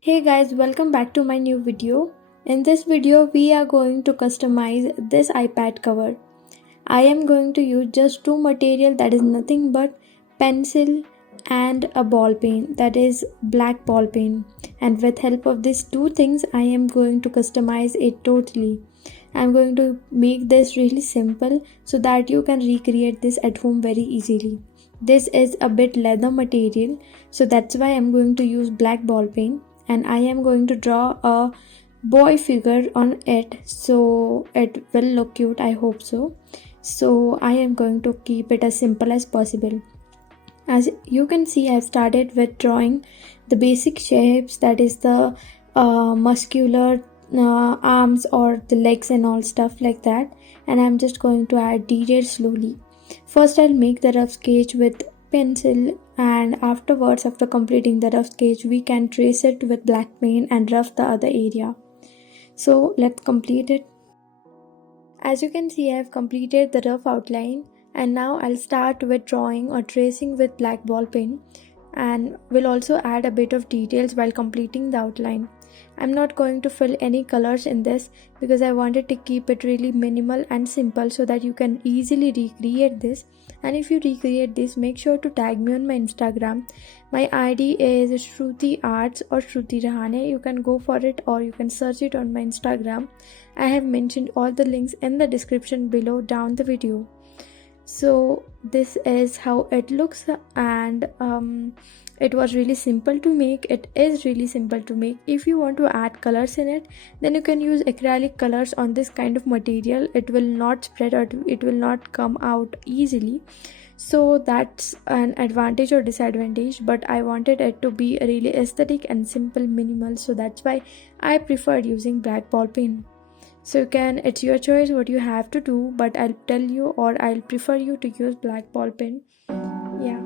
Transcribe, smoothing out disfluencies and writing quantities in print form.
Hey guys, welcome back to my new video. In this video, we are going to customize this iPad cover. I am going to use just two material that is nothing but pencil and a ball pen, that is black ball pen. And with help of these two things, I am going to customize it totally. I'm going to make this really simple so that you can recreate this at home very easily. This is a bit leather material, so that's why I'm going to use black ball pen, and I am going to draw a boy figure on it so it will look cute. I hope so. So I am going to keep it as simple as possible. As you can see, I've started with drawing the basic shapes, that is the muscular arms or the legs and all stuff like that, and I'm just going to add details slowly. First I'll make the rough sketch with pencil, and afterwards, after completing the rough sketch, we can trace it with black paint and rough the other area. So let's complete it. As you can see, I have completed the rough outline, and now I'll start with drawing or tracing with black ball pen, and will also add a bit of details while completing the outline. I'm not going to fill any colors in this because I wanted to keep it really minimal and simple so that you can easily recreate this. And if you recreate this, make sure to tag me on my Instagram. My ID is Shruti Arts or Shruti Rahane. You can go for it or you can search it on my Instagram. I have mentioned all the links in the description below down the video. So this is how it looks, and it was really simple to make. It is really simple to make. If you want to add colors in it, then you can use acrylic colors on this kind of material. It will not spread or it will not come out easily, so that's an advantage or disadvantage, but I wanted it to be really aesthetic and simple, minimal, so that's why I preferred using black ball pen. So it's your choice what you have to do, but I'll tell you, or I'll prefer you to use black ball pen. Yeah.